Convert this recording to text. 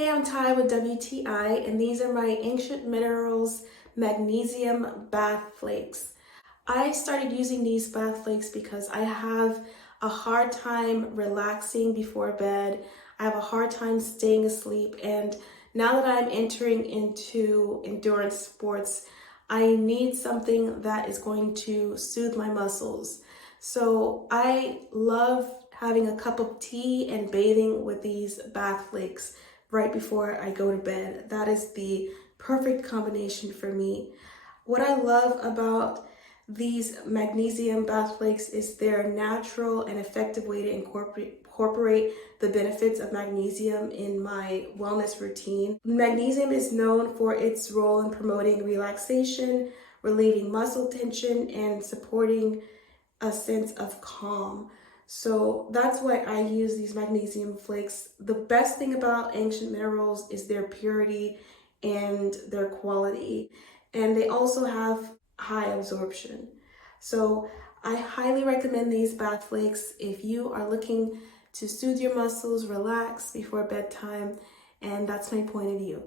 Hey, I'm Ty with WTI, and these are my Ancient Minerals Magnesium Bath Flakes. I started using these bath flakes because I have a hard time relaxing before bed. I have a hard time staying asleep, and now that I'm entering into endurance sports, I need something that is going to soothe my muscles. So I love having a cup of tea and bathing with these bath flakes right before I go to bed. That is the perfect combination for me. What I love about these magnesium bath flakes is their natural and effective way to incorporate the benefits of magnesium in my wellness routine. Magnesium is known for its role in promoting relaxation, relieving muscle tension, and supporting a sense of calm. So that's why I use these magnesium flakes. The best thing about Ancient Minerals is their purity and their quality. And they also have high absorption. So I highly recommend these bath flakes if you are looking to soothe your muscles, relax before bedtime, and that's my point of view.